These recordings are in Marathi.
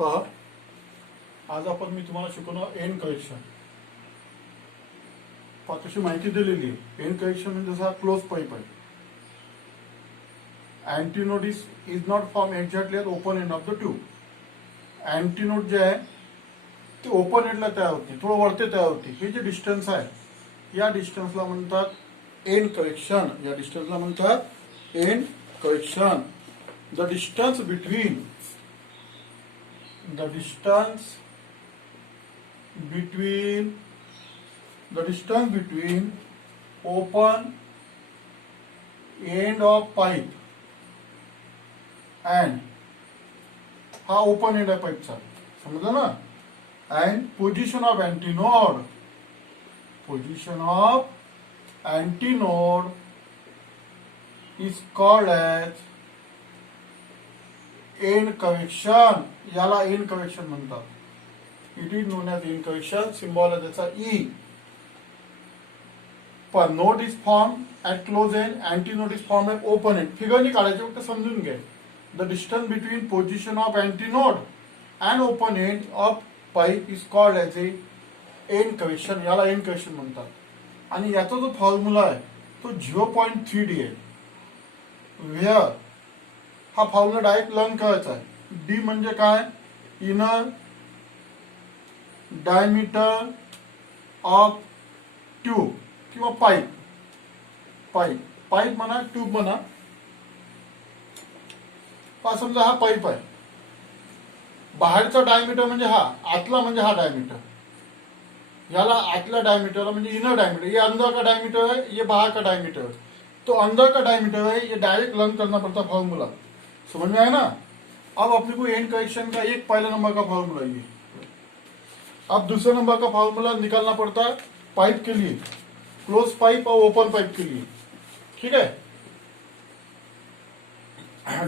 पहा, आज आपण मी तुम्हाला शिकवणार एंड करेक्शन. पहा तशी माहिती दिलेली आहे. एंड करेक्शन म्हणजे जसा क्लोज पाईप आहे. Antinode is not form exactly at open end of the tube. Antinode जे आहे ते ओपन एंडला तयार होते, थोडं वरते तयार होते. हे जे डिस्टन्स आहे या डिस्टन्सला म्हणतात एंड करेक्शन. या डिस्टन्सला म्हणतात end correction. The distance between the distance between open end of pipe and हा ओपन एंड आहे पाईपचा, समजलं ना. And position of antinode is called as end correction. याला एंड करेक्शन म्हणतात. It is known as end correction. Symbol आहे त्याचा ई. पण node is form at close end, antinode is form at open end. फिगरनी काढायचे, फक्त समजून घ्या. The distance between position of anti node and open end of pipe is called as A and correction. याला एंड करेक्शन म्हणतात. आणि याचा जो फॉर्म्युला आहे तो 0.3D आहे. वेअर हा फॉर्म्युला डायरेक्ट लर्न करायचा आहे. डी म्हणजे काय? इनर डायमीटर ऑफ ट्यूब किंवा पाईप म्हणा, ट्यूब म्हणा. समजा हा पाईप आहे. बाहेरचा डायमीटर म्हणजे हा, आतला म्हणजे हा डायमीटर. याला आतला डायमीटर म्हणजे इनर डायमीटर. ये अंदर का डायमीटर है, ये बाहर का डायमीटर है. तो अंदर का डायमीटर है, ये डायरेक्ट लर्न करना पड़ता फॉर्मूला. समझ में आया ना. अब अपने को एंड करेक्शन का एक पहला नंबर का फॉर्मूला ये. अब दूसरे नंबर का फॉर्मूला निकालना पड़ता है पाइप के लिए, क्लोज पाइप और ओपन पाइप के लिए. ठीक है,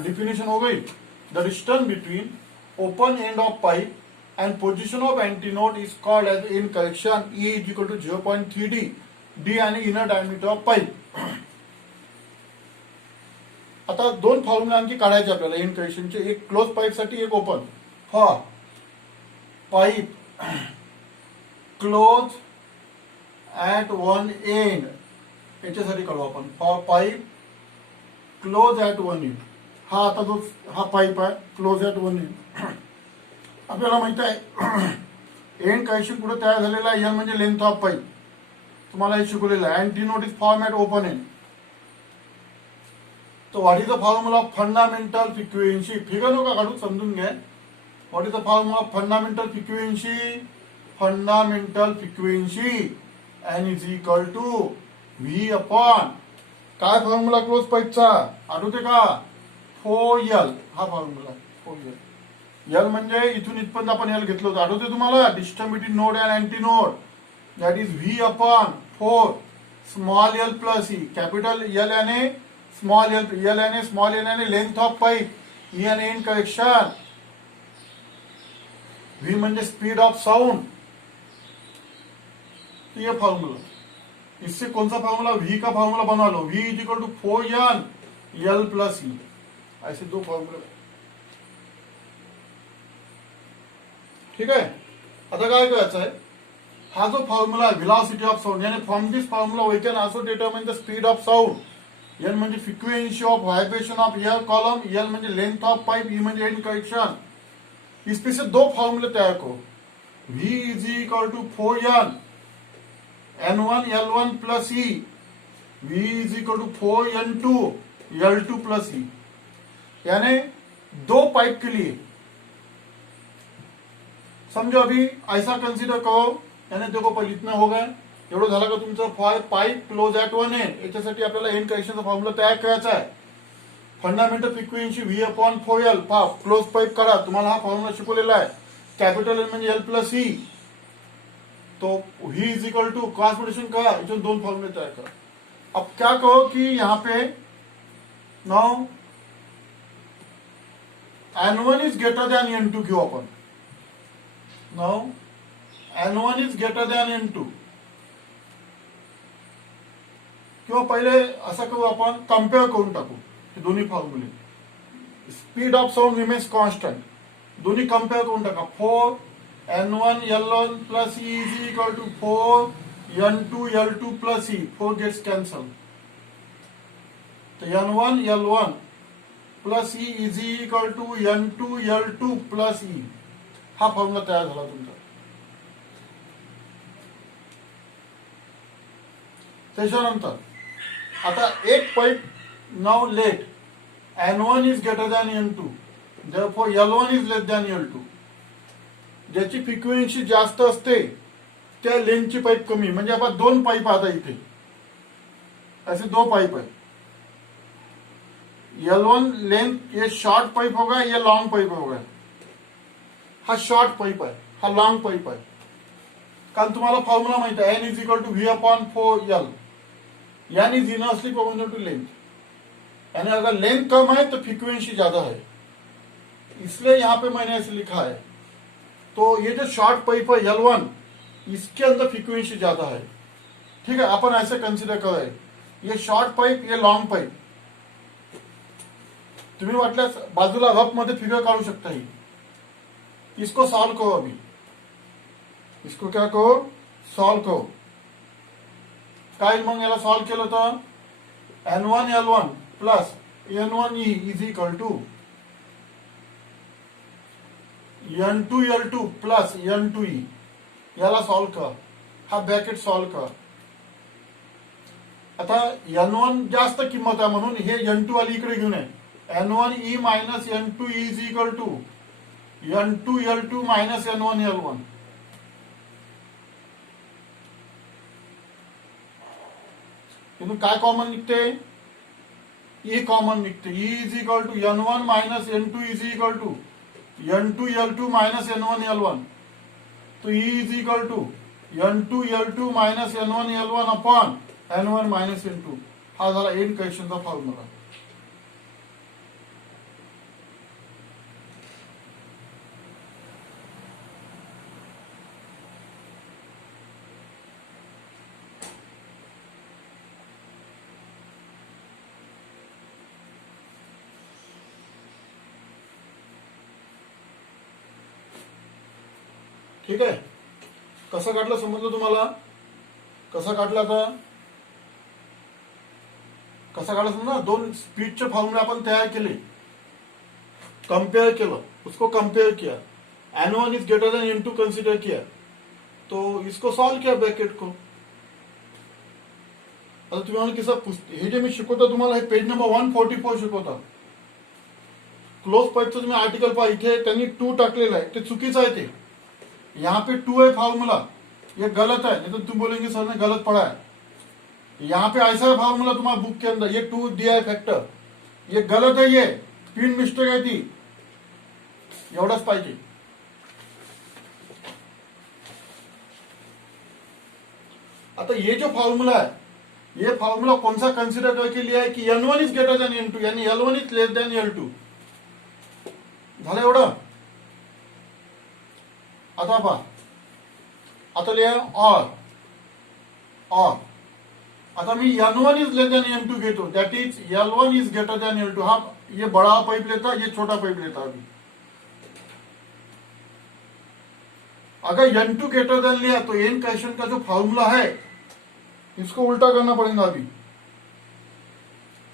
डिफिनेशन हो गई. The distance between open end of pipe and position of antinode is called as end correction. E is equal to 0.3D. D आणि इनर डायमीटर ऑफ पाइप. आता दोन फॉर्म्युला आणखी काढायचे आपल्याला एंड करेक्शनचे. एक क्लोज पाईप साठी, एक open. For pipe close at one end याच्यासाठी काढू आपण. For pipe close at one end. हा आता जो हा पाईप आहे क्लोज ऍट वन एंड. आपल्याला माहित आहे एंड करेक्शन कुठे तयार झालेला आहे. एल म्हणजे लेंथ ऑफ पाईप. तुम्हाला हे शिकवलेलं आहे. Antinode is form at open end. तो what is the formula of fundamental frequency. Figure नका काढू, समजून घ्या. What is the formula of fundamental frequency. Fundamental frequency N is equal to V upon काय फॉर्म्युला क्लोज पाईपचा आठवते का? 4L. हा फॉर्म्युला 4L. एल म्हणजे इथून इथपर्यंत आपण एल घेतलं होतं, आठवते तुम्हाला. Distance between node and antinode that is V upon 4 small L plus E. Capital L याने स्मॉल एल याने स्मॉल एल याने लेंथ ऑफ पाइप. ई याने एंड करेक्शन. व्ही म्हणजे स्पीड ऑफ साउंड. ये फॉर्मूला. इससे कौन सा फॉर्मूला? वी का फॉर्मूला बना लो. V is equal to 4L plus E. ऐसे दो फॉर्मूले. ठीक आहे. आता काय करायचं आहे, हा जो फॉर्म्युला आहे व्हेलॉसिटी ऑफ साउंड, यानी from this formula we can also determine the speed of sound. L म्हणजे frequency of vibration of air column. L म्हणजे लेंथ ऑफ पाइप. ई म्हणजे एंड करेक्शन. इसमें से दो फॉर्मूले तैयार करो. V is equal to 4L N1 L1 plus E. V is equal to 4N2 L2 plus E. यानी दो पाइप के लिए. समझो अभी ऐसा कंसिडर करो. यानी देखो पहिले इतना हो गया. एवढं झालं का तुमचं pipe close at one end. याच्यासाठी आपल्याला एंड करेक्शनचा फॉर्म्युला तयार करायचा आहे. Fundamental frequency V upon 4L. Close pipe काढा. तुम्हाला हा फॉर्म्युला शिकवलेला आहे. कैपिटल एल म्हणजे एल प्लस ई. तो V is equal to cross multiplication करा. इसमें दोन फॉर्मूले तैयार करा. अब क्या कहो कि यहाँ पे now N1 is greater than N2 क्यों अपन. Now N1 is greater than N2. किंवा पहिले असं करू आपण, कम्पेअर करून टाकू हे दोन्ही फॉर्म्युले. Speed of sound remains constant. दोन्ही कंपेअर करून टाका. 4 N1 L1 plus E is equal to 4 N2 L2 plus E. 4 gets cancelled. तो N1 L1 plus E is equal to N2 L2 plus E. हा फॉर्म्युला तयार झाला तुमचा. त्याच्यानंतर आता एक pipe now let N1 is greater than N2, therefore L1 is less than L2. ज्याची फ्रिक्वेन्सी जास्त असते त्या लेंथची पाईप कमी. म्हणजे आपण दोन पाईप आता इथे ऐसे दो पाइप है. L1 लेंथ ये शॉर्ट पाइप होगा, ये लॉन्ग पाइप होगा. हा शॉर्ट पाइप है, हा लॉन्ग पाइप है. कारण तुम्हाला फॉर्म्युला माहित है N is equal to V upon 4L. यानी इनवर्सली प्रोपोर्शनल टू लेंथ. यानी अगर लेंथ कम है तो फ्रीक्वेंसी ज्यादा है, इसलिए यहां पे मैंने ऐसे लिखा है. तो ये जो शॉर्ट पाइप है L1, इसके अंदर फ्रीक्वेंसी ज्यादा है. ठीक है, अपन ऐसे कंसिडर करें, ये शॉर्ट पाइप, ये लॉन्ग पाइप. तुम्ही वाटल्यास बाजूला रफ मध्ये फिगर काढू शकता. ही इसको सॉल्व करो. अभी इसको क्या करो, सॉल्व करो. काय मग याला सॉल्व केलं तर N1 L1 plus N1 E is equal to N2 L2 plus N2 E. याला सॉल्व कर. हा ब्रॅकेट सॉल्व कर. आता N1 जास्त किंमत आहे म्हणून हे N2 वाली इकडे घेऊन आहे. N1 E minus N2 E is equal to N2 L2 minus N1 L1. इथून काय कॉमन निघते, E कॉमन निघते. E is equal to N1 minus N2 is equal to N2 L2 minus N1 L1. तो E is equal to N2 L2 minus N1 L1 upon N1 minus N2. हा झाला एंड क्वेश्चनचा फॉर्म्युला. ठीक आहे, कसं काढलं समजलं तुम्हाला. कसं काढलं आता, कसं काढलं समजा. दोन स्पीडचे फॉर्म्युले आपण तयार केले, कंपेयर केलं, उसको कंपेयर किया. N1 is greater than N2 consider किया, तो इसको सॉल्व किया ब्रॅकेट को. आता तुम्ही मला किसा हे जे मी शिकवतो तुम्हाला, हे पेज नंबर 144 शिकवता. क्लोज पाईपचं तुम्ही आर्टिकल पहा, इथे त्यांनी 2 टाकलेलं आहे, ते चुकीचं आहे. ते यहाँ पे 2 है फॉर्मूला, ये गलत है. नहीं तो तुम बोलेंगे सर ने गलत पढ़ा है. यहाँ पे ऐसा है फॉर्मूला तुम्हारा बुक के अंदर, ये 2 दिया है फैक्टर, ये गलत है. ये पिन मिस्टेक है ती, एवढंच पाहिजे. आता ये जो फॉर्मूला है, ये फॉर्मूला कौन सा कंसिडर करके लिया है कि N1 is greater than N2, यानी L1 is less than L2. झालं एवढं. आता पहा, आता लिहा और आता मी N1 is less then N2 घेतो, that is L1 is greater then L2. हा ये बड़ा पाइप लेता, ये छोटा पाइप लेता. अभी अगर N2 ग्रेटर देन लिया तो एन क्वेश्चन का जो फॉर्मूला है इसको उल्टा करना पड़ेगा. अभी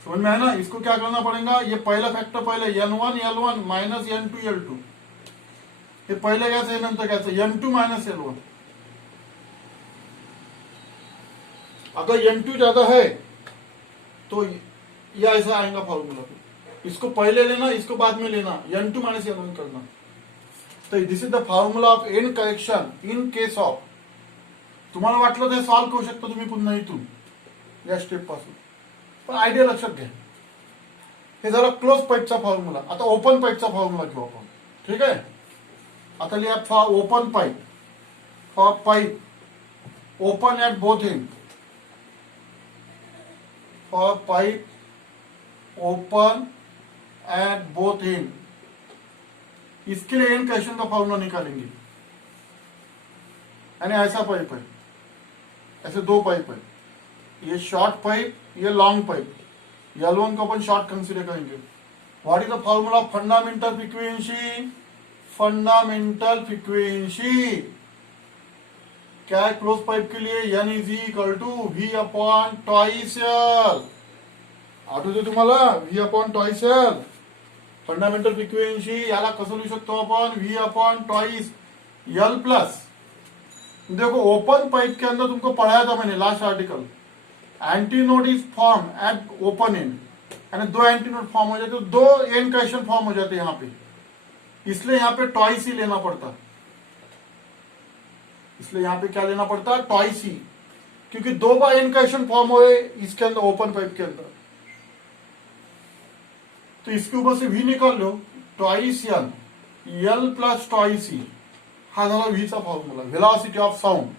समझ में है ना. इसको क्या करना पड़ेगा, ये पहला फैक्टर पहले N1 L1 minus N2 L2, हे पहले घ्यायचं, नंतर घ्यायचं N2 माइनस L1. अगर N2 ज्यादा है तो ये ऐसा आएगा फॉर्मूला. इसको पहले लेना, इसको बाद में लेना, N2 माइनस L1 करना. तो this is the formula of end correction in case of. तुम्हाला वाटलं तर सॉल्व करू शकता तुम्ही पुन्हा इथून या स्टेप पासून, पण आयडिया लक्षात घ्या. हे झालं क्लोज पाईपचा फॉर्म्युला. आता ओपन पाईपचा फॉर्म्युला घेऊ आपण. ठीक आहे, आता लिहा for open pipe, for pipe open at both end, for pipe open at both end. इसके लिए एंड क्वेश्चन का फॉर्मूला निकालेंगे. यानी ऐसा पाइप है, ऐसे 2 पाइप है, ये शॉर्ट पाइप, ये लॉन्ग पाइप. L1 को अपन शॉर्ट कंसिडर करेंगे. What is the formula of fundamental frequency, fundamental frequency क्या है क्लोज पाइप के लिए, N is equal to V upon twice L. आठवते तुम्हाला V upon twice L. Fundamental frequency याला कसं लिहू शकतो आपण, V upon twice L plus. देखो ओपन पाइप के अंदर तुमको पढ़ाया था मैंने last article, antinode is form eight open end, यानी दो एंटीनोड फॉर्म हो जाते, तो दो एन क्वेश्चन फॉर्म हो जाते यहाँ पे, इसलिए यहाँ पे ट्वाइस ही लेना पड़ता. इसलिए यहाँ पे क्या लेना पड़ता, ट्वाइस ही, क्योंकि दो बार एन क्वेश्चन फॉर्म हुए इसके अंदर ओपन पाइप के अंदर. तो इसके ऊपर से वी निकाल लो, twice n l plus twice e, हा झाला व्हीचा formula, velocity of sound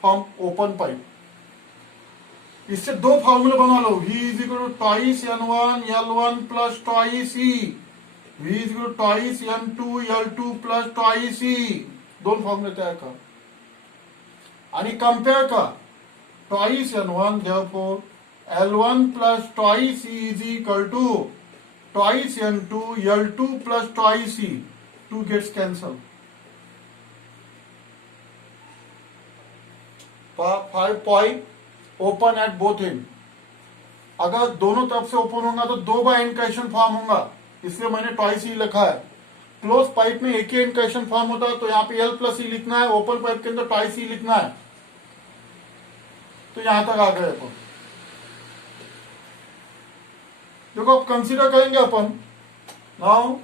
from open pipe. इससे दो फॉर्मूले बना लो, v is equal to twice n1 l1 plus twice e, v is equal to twice n2 l2 plus twice e. दोन फॉर्मूले तयार कर आणि कम्पेअर कर. Twice n1 therefore l1 plus twice e is equal to twice n2 l2 plus twice e. 2 gets cancel. 5 point open at both end. अगर दोनों तरफ से ओपन होगा तो दो बार एंड क्वेश्चन फॉर्म होगा, इसलिए मैंने ट्वाइस ही लिखा है. क्लोज पाइप में एक ही एंड क्वेश्चन फॉर्म होता है, तो यहाँ पे एल प्लस ई लिखना है, ओपन पाइप के अंदर ट्वाइस ही लिखना है. तो यहां तक आ गए अपन. देखो अब कंसीडर करेंगे अपन, now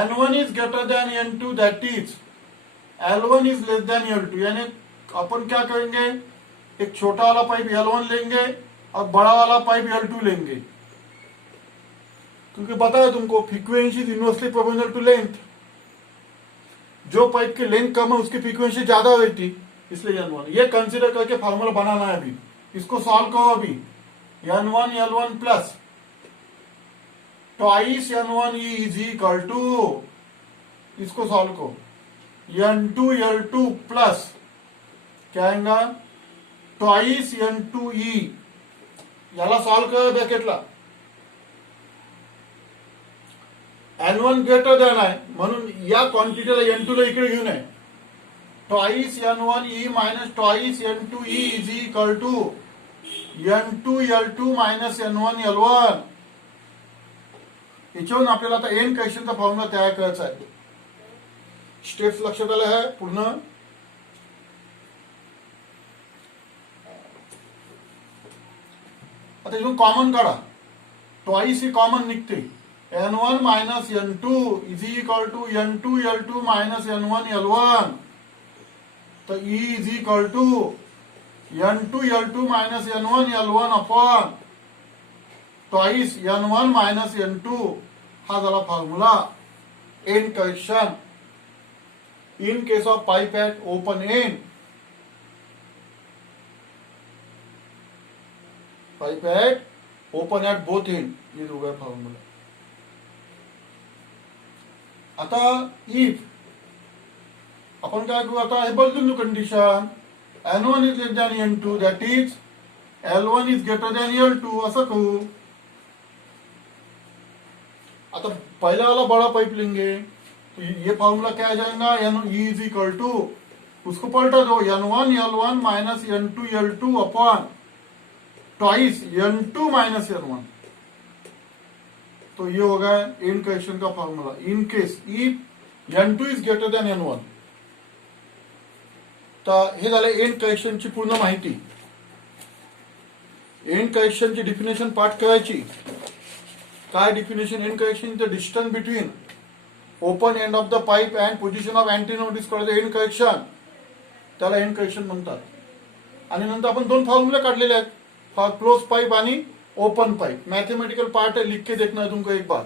n1 is greater than n2 that is L1 is less than L2, यानी अपन क्या करेंगे, एक छोटा वाला पाइप L1 लेंगे और बड़ा वाला पाइप L2 लेंगे, क्योंकि बताया तुमको frequency is inversely proportional to length. जो पाइप की लेंथ कम है उसकी फ्रीक्वेंसी ज्यादा रहती, इसलिए N1. ये कंसीडर करके फार्मूला बनाना है. अभी इसको सॉल्व करो. अभी N1 L1 plus twice N1 is equal to, इसको सॉल्व करो, n2 l2 प्लस क्या आएगा, ट्वाइस n2 e. याला सॉल्व कर ब्रॅकेटला. n1 ग्रेटर दॅन आहे म्हणून या क्वांटिटीला n2 ला इकडे घेऊन आहे. Twice n1 e minus twice n2 e is equal to n2 l2 minus n1 l1. याच्यावरून आपल्याला आता एन क्वेश्चनचा फॉर्म्युला तयार करायचा आहे. स्टेप्स लक्षात आलं है पूर्ण. आता इथून कॉमन काढा, ट्वाइस ही कॉमन निघते, n1 minus n2 is equal to n2 l2 minus n1 l1. तो e is equal to n2 l2 minus n1 l1 upon twice n1 minus n2. हा झाला formula end correction. In case of pipe at open end, pipe at open at both end, ये हो गया फॉर्मूला. आता इफ आपण काय करू, आता हे बदलून देऊ condition. n1 is less than n2 that is l1 is greater than l2 असं करू. आता पहला वाला बड़ा पाइप लेंगे, तो ये फॉर्मूला क्या आ जाएगा, N E is equal to, उसको पलटा दो, n1 l1 minus n2 l2 upon twice n2 minus n1. तो ये हो गया एन क्वेश्चन का formula. In case if n2 is greater than n1. तर हे झालं एन क्वेश्चनची पूर्ण माहिती. एन क्वेश्चनची डिफिनेशन पाठ करायची. काय definition end correction, the distance between open end of the pipe and position of antinode is called end correction. त्याला एंड करेक्शन म्हणतात. आणि नंतर आपण दोन फॉर्मूले काढलेले आहेत, क्लोज पाइप आणि ओपन पाइप. मैथमेटिकल पार्ट है, लिख के देखना है तुमको एक बार.